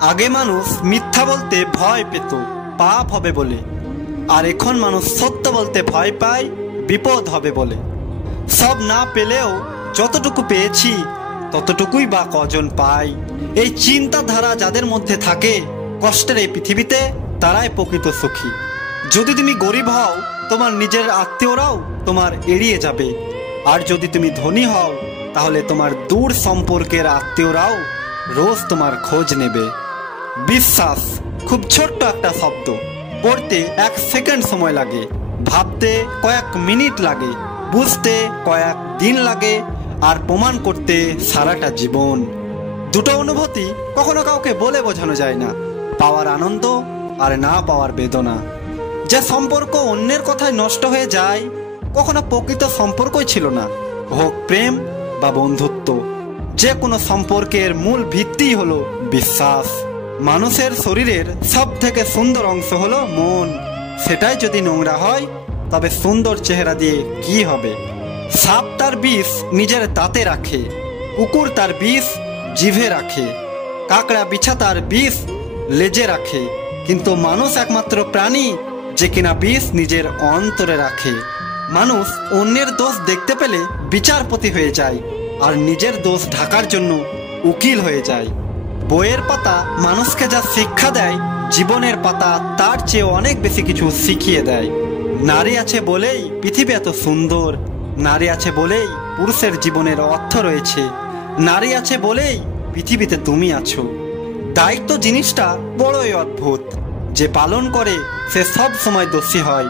আগে মানুষ মিথ্যা বলতে ভয় পেত পাপ হবে বলে, আর এখন মানুষ সত্য বলতে ভয় পায় বিপদ হবে বলে। সব না পেলেও যতটুকু পেয়েছি ততটুকুই বা কজন পায়। এই চিন্তাধারা যাদের মধ্যে থাকে কষ্টের এই পৃথিবীতে, তারাই প্রকৃত সুখী। যদি তুমি গরিব হও, তোমার নিজের আত্মীয়রাও তোমার এড়িয়ে যাবে, আর যদি তুমি ধনী হও তাহলে তোমার দূর সম্পর্কের আত্মীয়রাও রোজ তোমার খোঁজ নেবে। বিশ্বাস খুব ছোট্ট একটা শব্দ, পড়তে 1 সেকেন্ড সময় লাগে, ভাবতে কয়েক মিনিট লাগে, বুঝতে কয়েক দিন লাগে, আর প্রমাণ করতে সারাটা জীবন। দুটো অনুভূতি কখনো কাউকে বলে বোঝানো যায় না, পাওয়ার আনন্দ আর না পাওয়ার বেদনা। যে সম্পর্ক অন্যের কথায় নষ্ট হয়ে যায় কখনো প্রকৃত সম্পর্কই ছিল না, হোক প্রেম বা বন্ধুত্ব। যে কোনো সম্পর্কের মূল ভিত্তি হলো বিশ্বাস। মানুষের শরীরের সব থেকে সুন্দর অংশ হলো মন, সেটাই যদি নোংরা হয় তবে সুন্দর চেহারা দিয়ে কি হবে? সাপ তার বিষ নিজের দাঁতে রাখে, কুকুর তার বিষ জিভে রাখে, কাকড়া বিছা তার বিষ লেজে রাখে, কিন্তু মানুষ একমাত্র প্রাণী যে কিনা বিষ নিজের অন্তরে রাখে। মানুষ অন্যের দোষ দেখতে পেলে বিচারপতি হয়ে যায়, আর নিজের দোষ ঢাকার জন্য উকিল হয়ে যায়। বইয়ের পাতা মানুষকে যা শিক্ষা দেয়, জীবনের পাতা তার চেয়ে অনেক বেশি কিছু শিখিয়ে দেয়। নারী আছে বলেই পৃথিবী এত সুন্দর, নারী আছে বলেই পুরুষের জীবনের অর্থ রয়েছে, নারী আছে বলেই পৃথিবীতে তুমি আছো। দায়িত্ব জিনিসটা বড়ই অদ্ভুত। যে পালন করে সে সব সময় দোষী হয়,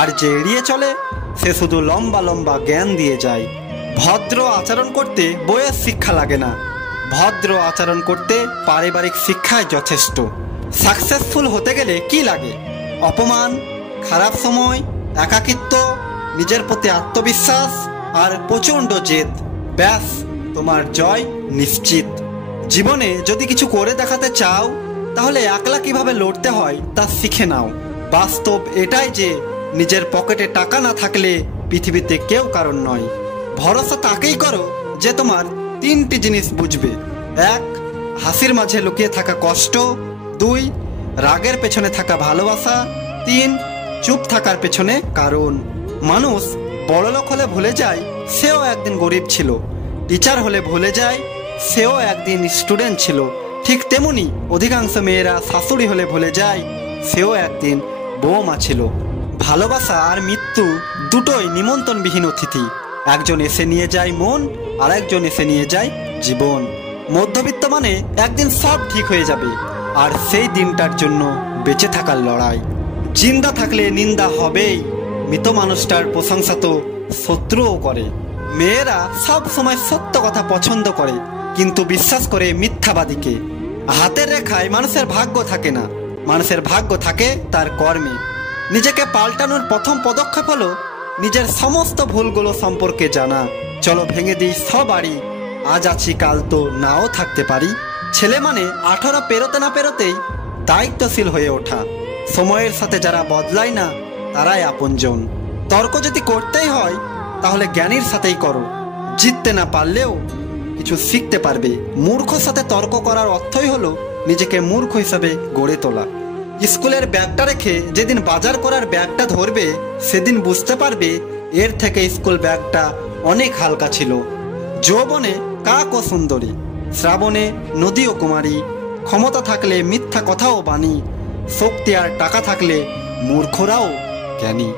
আর যে এড়িয়ে চলে সে শুধু লম্বা লম্বা জ্ঞান দিয়ে যায়। ভদ্র আচরণ করতে বইয়ের শিক্ষা লাগে না, ভদ্র আচরণ করতে পারিবারিক শিক্ষায় যথেষ্ট। সাকসেসফুল হতে গেলে কি লাগে? অপমান, খারাপ সময়, একাকিত্ব, নিজের প্রতি আত্মবিশ্বাস আর প্রচণ্ড জেদ। ব্যাস, তোমার জয় নিশ্চিত। জীবনে যদি কিছু করে দেখাতে চাও তাহলে একলা কিভাবে লড়তে হয় তা শিখে নাও। বাস্তব এটাই যে নিজের পকেটে টাকা না থাকলে পৃথিবীতে কেউ কারণ নয়। ভরসা তাকেই করো যে তোমার 3টি জিনিস বুঝবে। 1. হাসির মাঝে লুকিয়ে থাকা কষ্ট। 2. রাগের পেছনে থাকা ভালোবাসা। 3. চুপ থাকার পেছনে কারণ। মানুষ বড়লোক হলে ভুলে যায় সেও একদিন গরিব ছিল, টিচার হলে ভুলে যায় সেও একদিন স্টুডেন্ট ছিল। ঠিক তেমনি অধিকাংশ মেয়েরা শাশুড়ি হলে ভুলে যায় সেও একদিন বৌমা ছিল। ভালোবাসা আর মৃত্যু দুটোই নিমন্ত্রণবিহীন অতিথি। একজন এসে নিয়ে যায় মন, আর একজন এসে নিয়ে যায় জীবন। মধ্যবিত্ত মানে একদিন সব ঠিক হয়ে যাবে, আর সেই দিনটার জন্য বেঁচে থাকার লড়াই। জিন্দা থাকলে নিন্দা হবেই, মৃত মানুষটার প্রশংসা তো শত্রুও করে। মেয়েরা সব সময় সত্য কথা পছন্দ করে, কিন্তু বিশ্বাস করে মিথ্যাবাদীকে। হাতের রেখায় মানুষের ভাগ্য থাকে না, মানুষের ভাগ্য থাকে তার কর্মে। নিজেকে পাল্টানোর প্রথম পদক্ষেপ হলো নিজের সমস্ত ভুলগুলো সম্পর্কে জানা। চলো ভেঙে দিই সব বাড়ি, আজ আছি কাল তো নাও থাকতে পারি। ছেলে মানে 18 পেরোতে না পেরোতেই দায়িত্বশীল হয়ে ওঠা। সময়ের সাথে যারা বদলায় না তারাই আপনজন। তর্ক যদি করতেই হয় তাহলে জ্ঞানীর সাথেই করো, জিততে না পারলেও কিছু শিখতে পারবে। মূর্খর সাথে তর্ক করার অর্থই হলো নিজেকে মূর্খ হিসাবে গড়ে তোলা। স্কুলের ব্যাগটা রেখে যেদিন বাজার করার ব্যাগটা ধরবে সেদিন বুঝতে পারবে এর থেকে স্কুল ব্যাগটা অনেক হালকা ছিল। যৌবনে কাক ও সুন্দরী, শ্রাবণে নদী ও কুমারী, ক্ষমতা থাকলে মিথ্যা কথাও বাণী, শক্তি আর টাকা থাকলে মূর্খরাও জ্ঞানী।